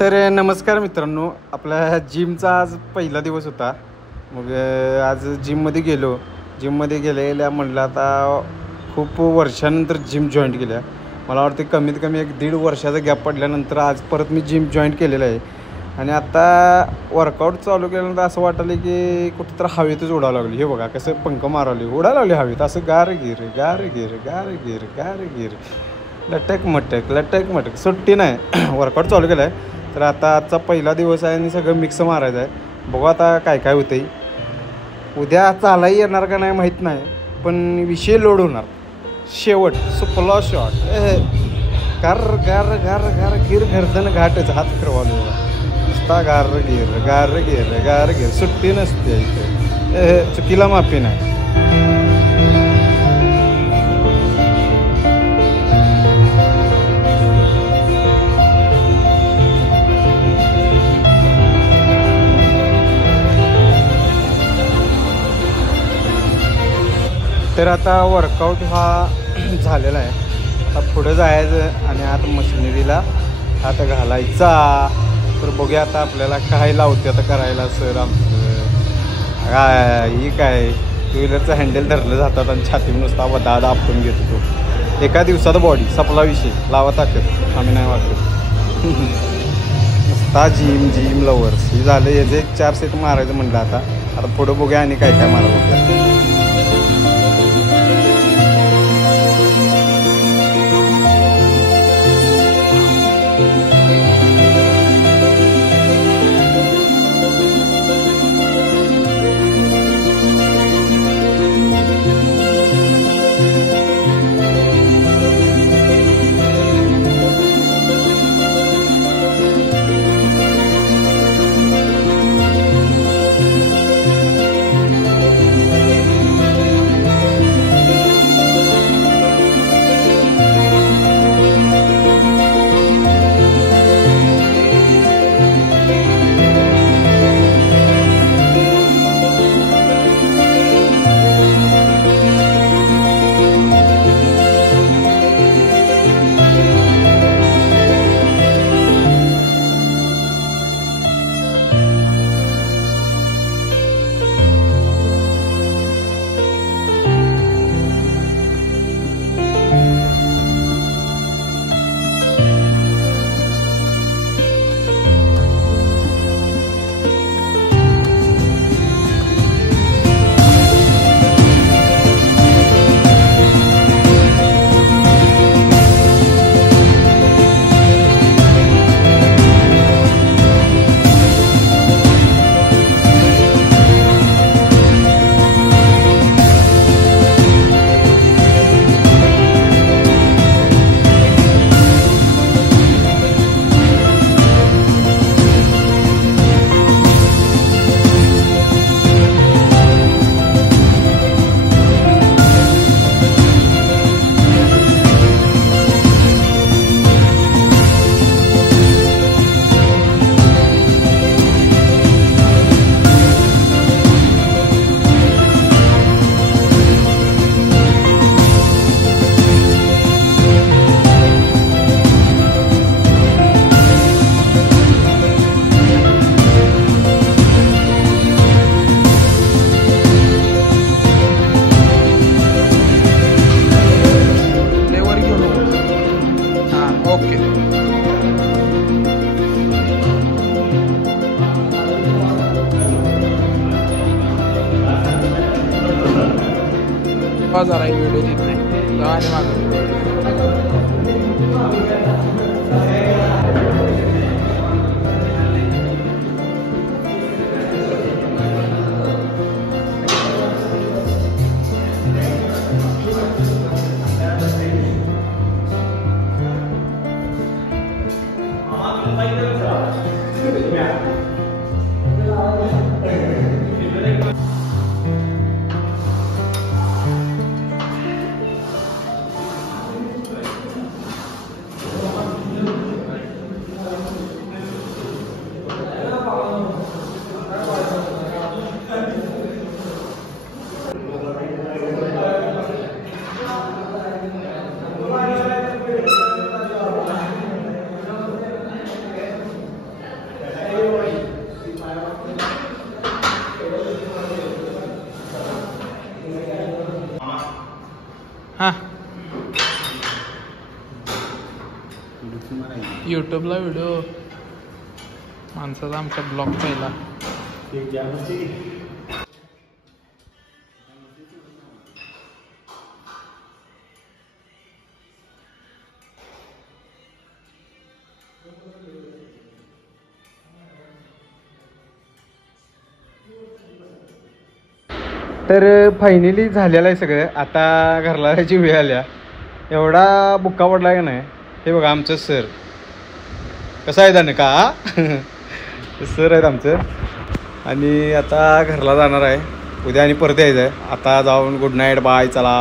तर नमस्कार मित्रांनो, आपल्या जिमचा आज पहिला दिवस होता. मग आज जिममध्ये गेलो. जिममध्ये गेलेल्या म्हटलं आता खूप वर्षानंतर जिम जॉईंट केल्या. मला वाटते कमीत कमी 1-1.5 वर्षाचा गॅप पडल्यानंतर आज परत मी जिम जॉईंट केलेलं आहे. आणि आता वर्कआउट चालू केल्यानंतर असं वाटलं की कुठंतरी हवेतच उडावं लागली. हे बघा कसं पंख मारवली, उडायला लागली हवेत, असं गार गिर गार गिर गार गिर गार गिर, लटक मटक सुट्टी नाही. वर्कआउट चालू केलं आहे. तर आता आजचा पहिला दिवस आहे आणि सगळं मिक्स मारायचं आहे. बघू आता काय काय होतं आहे. उद्या चालाही येणार का नाही माहीत नाही, पण विषय लोड होणार. शेवट सुपला शॉट गार गार गार गार गिर गर्दन घाटच हात फिरवालो. नुसता गार गिर गार गिर गार गिर, सुट्टी नसते इथे. चुकीला माफी नाही. तर आता वर्कआउट हा झालेला आहे. आता पुढं जायचं आणि आता मशिनरीला हात घालायचा. तर बघूया आता आपल्याला काय लावते आता करायला. सर आमचं काय ही काय टू व्हीलरचं हँडल धरलं जातात आणि छाती नुसता दादा आपण घेतो. तो एका दिवसात बॉडी सपला विषय. लावा ताकद, आम्ही नाही वाटत. नुसता जिम लवर्स ही झालं. याचे 1-4 सेट मारायचं म्हणलं. आता पुढं बघूया आणि काय काय मारावं. जरा व्हिडिओ देत नाही आणि मागं यूट्यूबला व्हिडिओ माणसाचा आमचा ब्लॉग पहिला. तर फायनली झालेलं आहे सगळं. आता घरला जायची वेळ आल्या. एवढा बुक्का पडला का नाही. हे बघा आमचं सर कसं आहे त्यानं का सर आहेत आमचं. आणि आता घरला जाणार आहे. उद्या आणि परत यायचं आहे. आता जाऊन गुड नाईट बाय चला.